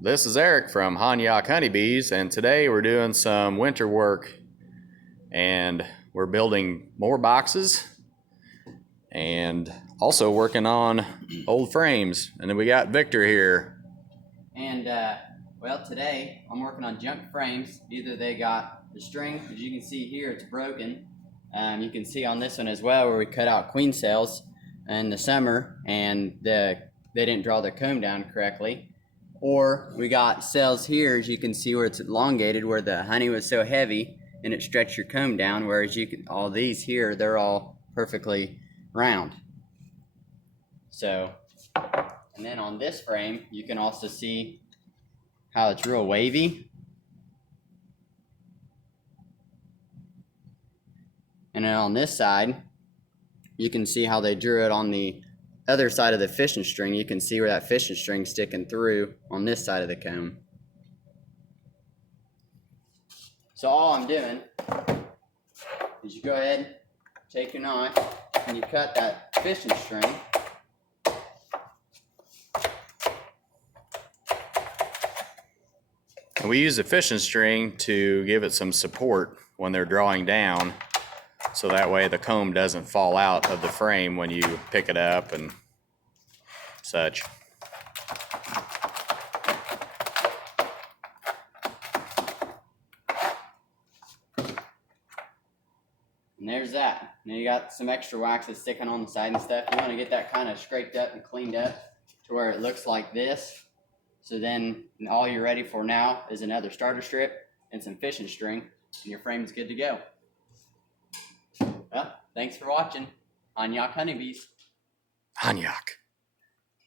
This is Eric from Honeybees, and today we're doing some winter work, and we're building more boxes and also working on old frames. And then we got Victor here. And well, today I'm working on junk frames. Either they got the string, as you can see here, it's broken. You can see on this one as well where we cut out queen cells in the summer and they didn't draw their comb down correctly. Or we got cells here, as you can see, where it's elongated, where the honey was so heavy and it stretched your comb down, whereas all these here, they're all perfectly round. So, and then on this frame, you can also see how it's real wavy. And then on this side, you can see how they drew it on the other side of the fishing string. You can see where that fishing string's sticking through on this side of the comb. So all I'm doing is you go ahead, take your knife, and you cut that fishing string. And we use the fishing string to give it some support when they're drawing down, so that way the comb doesn't fall out of the frame when you pick it up and such. And there's that. Now you got some extra wax that's sticking on the side and stuff. You want to get that kind of scraped up and cleaned up to where it looks like this. So then all you're ready for now is another starter strip and some fishing string, and your frame is good to go. Well, thanks for watching. Honeybees. Hanyak.